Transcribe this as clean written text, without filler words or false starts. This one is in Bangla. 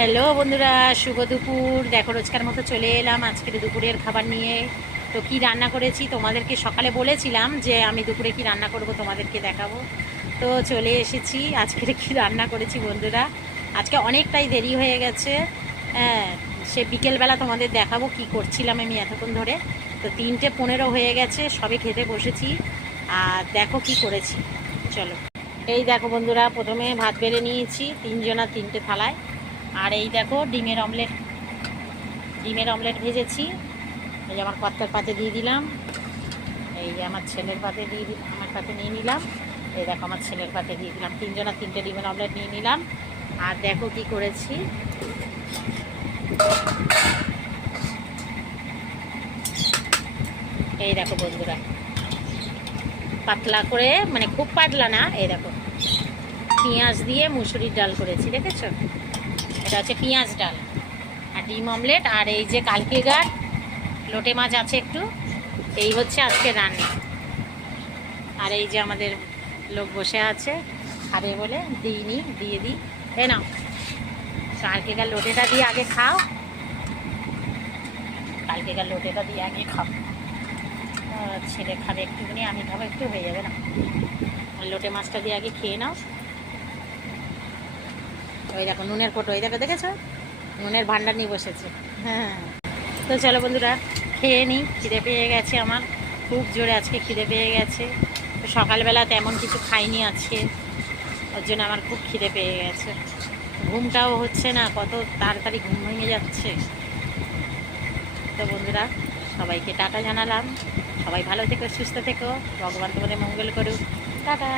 হ্যালো বন্ধুরা, শুভ দুপুর। দেখো রোজকার মতো চলে এলাম আজকের দুপুরের খাবার নিয়ে। তো কি রান্না করেছি তোমাদেরকে সকালে বলেছিলাম যে আমি দুপুরে কি রান্না করব তোমাদেরকে দেখাবো। তো চলে এসেছি আজকের কি রান্না করেছি বন্ধুরা। আজকে অনেকটাই দেরি হয়ে গেছে। হ্যাঁ, সে বিকেলবেলা তোমাদের দেখাবো কি করছিলাম আমি এতক্ষণ ধরে। তো 3:15 হয়ে গেছে, সবে খেতে বসেছি। আর দেখো কি করেছি, চলো। এই দেখো বন্ধুরা, প্রথমে ভাত বেড়ে নিয়েছি তিনজনা 3টে থালায়। আর এই দেখো ডিমের অমলেট ভেজেছি। এই যে আমার কর্তার পাতে দিয়ে দিলাম, এই যে আমার ছেলের পাতে দিয়ে দিলাম, আমার পাতে নিয়ে নিলাম। এই দেখো আমার ছেলের পাতে দিয়ে দিলাম, তিনজনা 3টে ডিমের অমলেট নিয়ে নিলাম। আর দেখো কি করেছি, এই দেখো বন্ধুরা, পাতলা করে, মানে খুব পাতলা না, এই দেখো পেঁয়াজ দিয়ে মুসুরির ডাল করেছি, দেখেছো? এটা হচ্ছে পেঁয়াজ ডাল আর ডিম অমলেট। আর এই যে কালকেকার লোটে মাছ আছে একটু, এই হচ্ছে আজকে রান্না। আর এই যে আমাদের লোক বসে আছে খাবে বলে, দিয়ে দিই। তাই না, কালকেকার লোটেটা দিয়ে আগে খাও, কালকেকার লোটেটা দিয়ে আগে খাও। ছেলে খাবে একটুখানি, আমি খাবো একটু, হয়ে যাবে না? লোটে মাছটা দিয়ে আগে খেয়ে নাও। ওই দেখো নুনের কোটো, ওই দেখো, দেখেছো? নুনের ভান্ডার নিয়ে বসেছে। হ্যাঁ, তো চলো বন্ধুরা খেয়ে নিই, খিদে পেয়ে গেছে আমার খুব জোরে, আজকে খিদে পেয়ে গেছে। তো সকালবেলা তেমন কিছু খাইনি আজকে, ওর জন্য আমার খুব খিদে পেয়ে গেছে। ঘুমটাও হচ্ছে না, কত তাড়াতাড়ি ঘুম ভেঙে যাচ্ছে। তো বন্ধুরা সবাইকে টাটা জানালাম, সবাই ভালো থেকো, সুস্থ থেকো, ভগবান তোমাদের মঙ্গল করুক। টাটা।